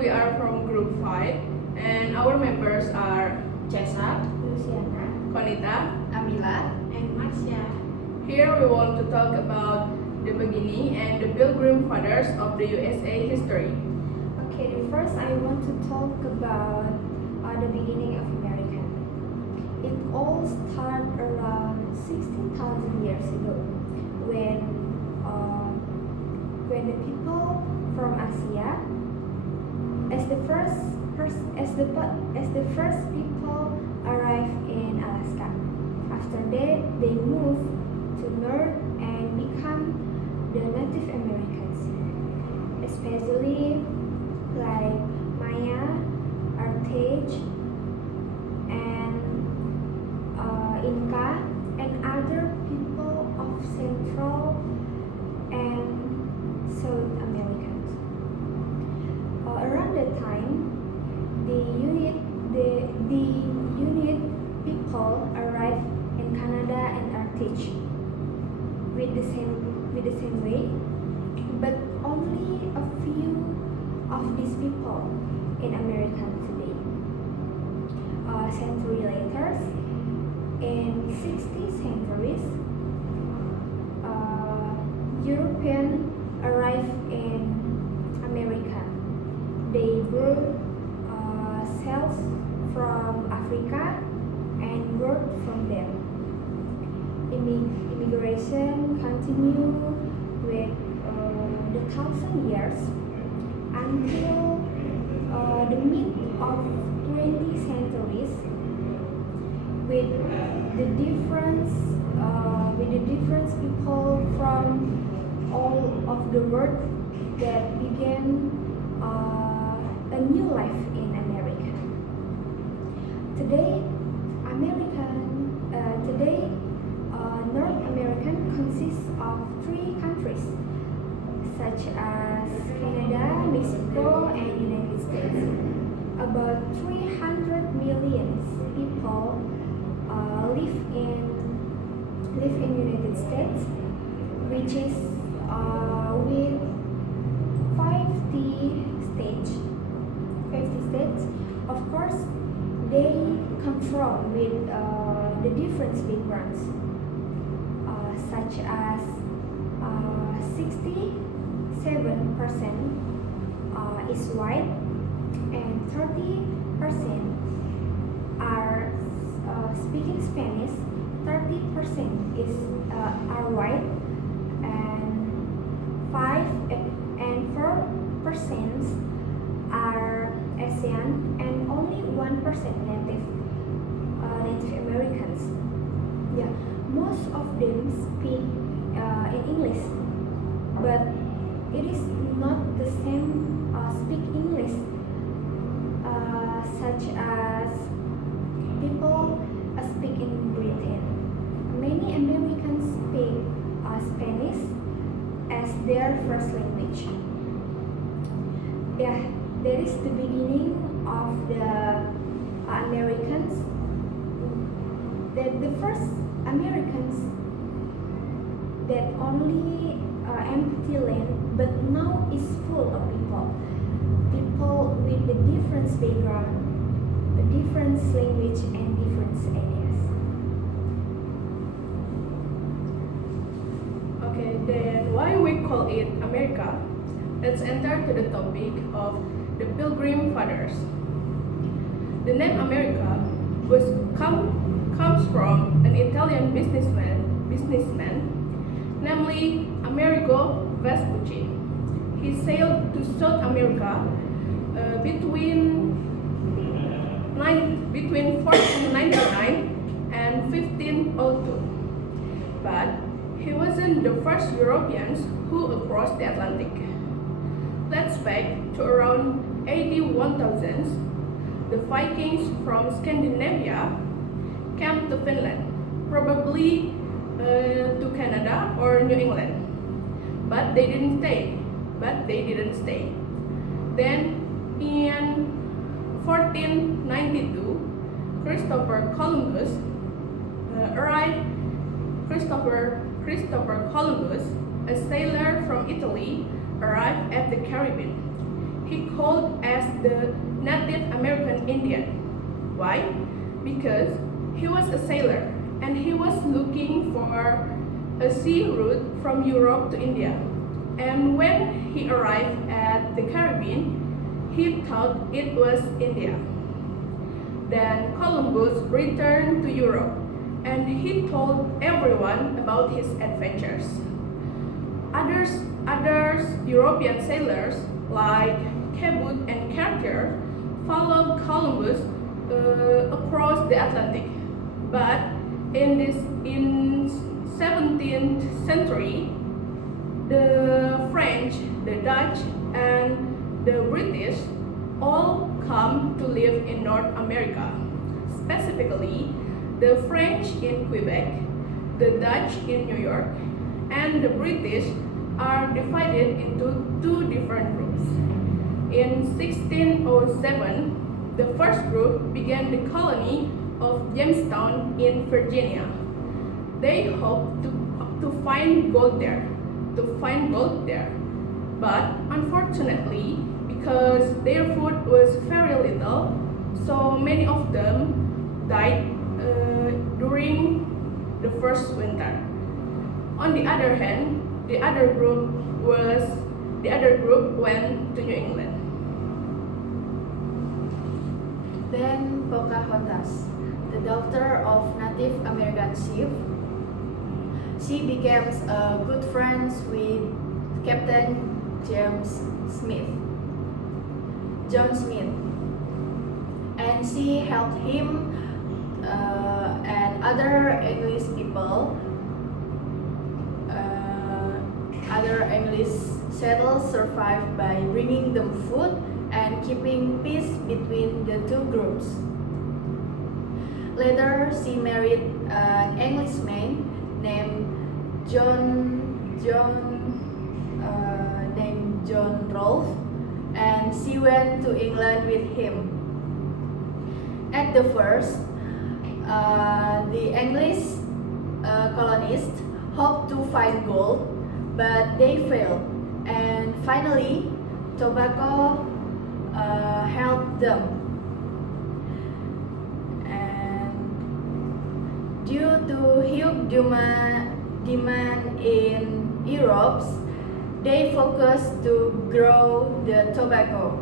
we are from Group 5, and our members are Jessa, Luciana, Konita. Amila, and Marcia. Here we want to talk about the beginning and the Pilgrim Fathers of the USA history. Okay, first I want to talk about the beginning of America. It all started around 16,000 years ago when the people from Asia, as the first people arrived in Alaska. After that, they moved to north and become the Native Americans, especially like Maya, Artege, and Inca, and other people of Central and South Americans. Around that time, the Inuit people arrived in Canada and Arctic with the same way, but only a few of these people in America today. A century later, in 60 centuries, Europeans arrived in America. They brought cells from Africa and worked from them. Immigration continued with the 1,000 years until the mid of 20th centuries, with the different people from all of the world that began a new life in America. Today, North America consists of 3 countries, such as Canada, Mexico, and United States. About 300 million people live in United States, which is with 50 states. Of course, they come from with the different backgrounds, such as 67% is white and 30% are speaking Spanish. 30% are white, and 4% are Asian, and only 1% Native Americans. Yeah, most of them speak in English, but it is not the same speak English such as people speak in Britain. Many Americans speak Spanish as their first language. Yeah, that is the beginning of the Americans. The first Americans that only empty land, but now is full of people with a different background, a different language, and different ideas. Okay, then why we call it America? Let's enter to the topic of the Pilgrim Fathers. The name America comes from an Italian businessman, namely Amerigo Vespucci. He sailed to South America between 1499 and 1502, but he wasn't the first Europeans who crossed the Atlantic. Let's back to around AD 1000. The Vikings from Scandinavia came to Finland, probably to Canada or New England, but they didn't stay. Then in 1492, Christopher Columbus arrived. Christopher Columbus, a sailor from Italy, arrived at the Caribbean. he called as the Native American Indian. Why? Because he was a sailor and he was looking for a sea route from Europe to India. And when he arrived at the Caribbean, he thought it was India. Then Columbus returned to Europe and he told everyone about his adventures. Others European sailors like Cabot and Cartier followed Columbus across the Atlantic. But in 17th century, the French, the Dutch, and the British all come to live in North America. Specifically, the French in Quebec, the Dutch in New York, and the British are divided into two different groups. In 1607, the first group began the colony of Jamestown in Virginia. They hoped to find gold there, but unfortunately, because their food was very little, so many of them died during the first winter. On the other hand, the other group went to New England. Then Pocahontas, the daughter of Native American chief, she became good friends with Captain John Smith, and she helped him and other English people, other English settlers survived by bringing them food and keeping peace between the two groups. Later, she married an Englishman named John Rolfe, and she went to England with him. At the first, the English colonists hoped to find gold, but they failed, and finally, tobacco helped them. And due to huge demand in Europe, they focused to grow the tobacco.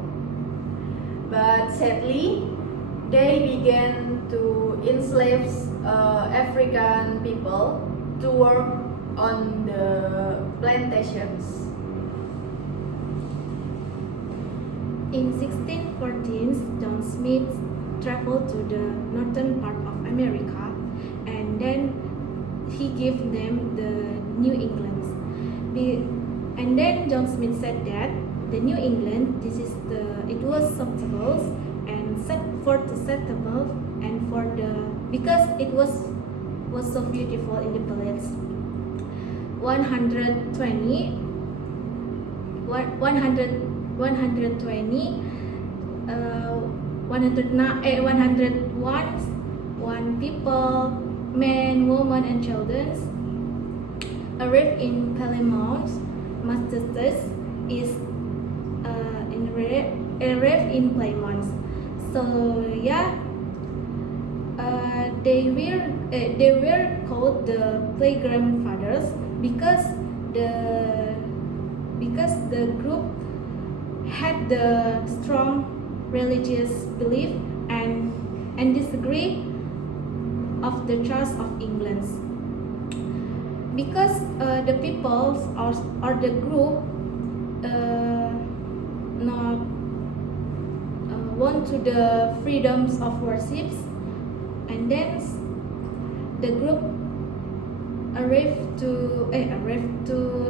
But sadly, they began to enslave African people to work on the plantations. In 1614, John Smith traveled to the northern part of America, and then he gave them the New England. And then John Smith said that the New England, it was suitable and set for the settlement and because it was so beautiful in the village. 120 101 people, men, women, and children arrived in Plymouth, Massachusetts. Arrived in Plymouth. So yeah, they were called the Pilgrim Fathers because the group had the strong religious belief and disagree of the Church of England. Because the people or the group not want to the freedoms of worship, and then the group arrived to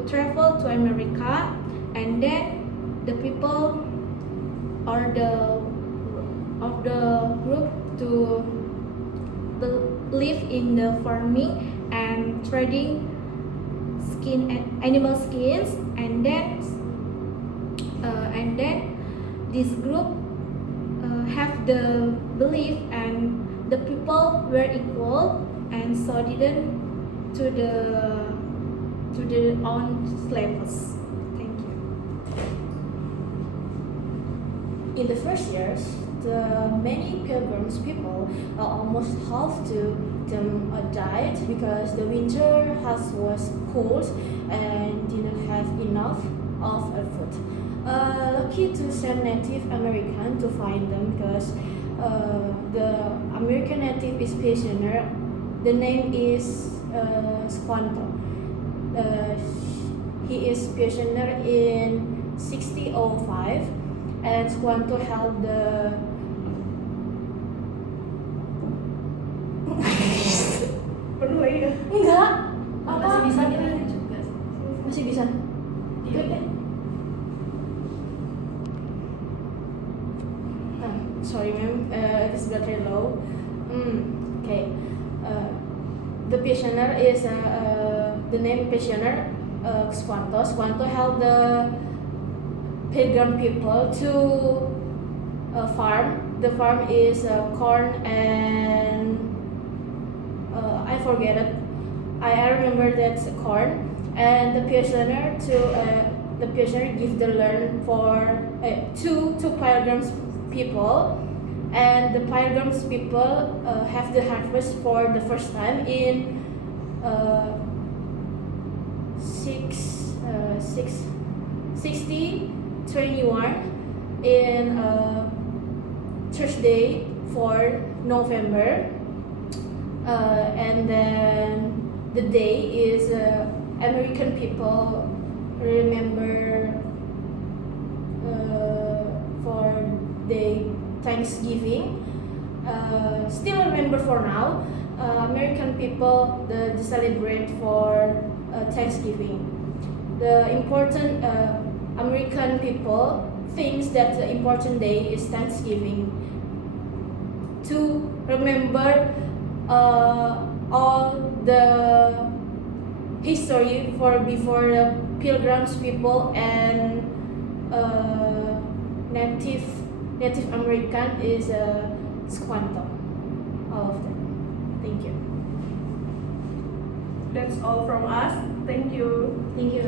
travel to America, and then the people or of the group to live in the farming and trading animal skins, and then this group have the belief and the people were equal, and so didn't to the own slaves. Thank you. In the first years, the many pilgrims people almost half to them died because the winter was cold and didn't have enough of food. Lucky to send Native American to find them because the American native is prisoner. The name is Squanto. He is prisoner in 1605 and Squanto held the Penuh lagi ya? enggak Masih bisa kita juga. masih bisa. Iya. Sorry ma'am, this is battery low. Okay. The prisoner is the name prisoner Squanto. Squanto helped the pilgrim people to farm. The farm is corn and I forget it. I remember that's corn. And the prisoner give the learn for two pilgrims people, and the pilgrims people have the harvest for the first time in 1621 in Thursday for November, and then the day is American people remember for the Thanksgiving. Still remember for now. American people the celebrate for Thanksgiving. The important American people thinks that the important day is Thanksgiving to remember all the history for before the pilgrims people and Native American is Squanto. All of them. Thank you. That's all from us. Thank you. Thank you.